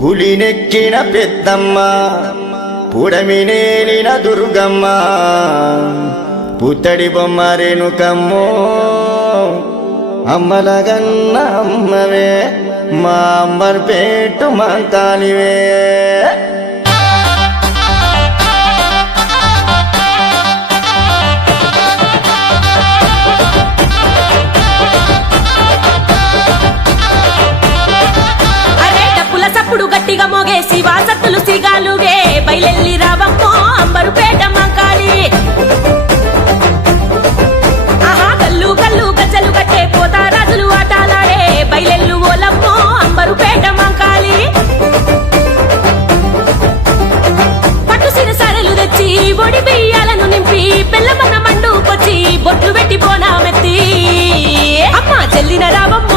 పులినెక్కిన పెద్దమ్మ పుడమినేలిన దుర్గమ్మ పుత్తడి బొమ్మ రేణుకమ్మో అమ్మలగన్న అమ్మవే మా అంబర్ పేటు మంతాలివే సప్పుడు గట్టిగా మోగే శివాసత్తులు సిగాలుగే బయలెల్లి రావమ్మో అంబరు పేట మంకాలి ఆహా కల్లు కల్లు గజ్జలు కట్టే పోతారాజులు ఆటలాడే బయలెల్లు ఓలమ్మో అంబరు పేట మంకాలి పట్టు సిరసారెలు తెచ్చి ఒడి బియ్యాలను నింపి బెల్లమన్న మండుకొచ్చి బొట్లు పెట్టి బోనామెత్తి అమ్మ చెల్లిన రావమ్మ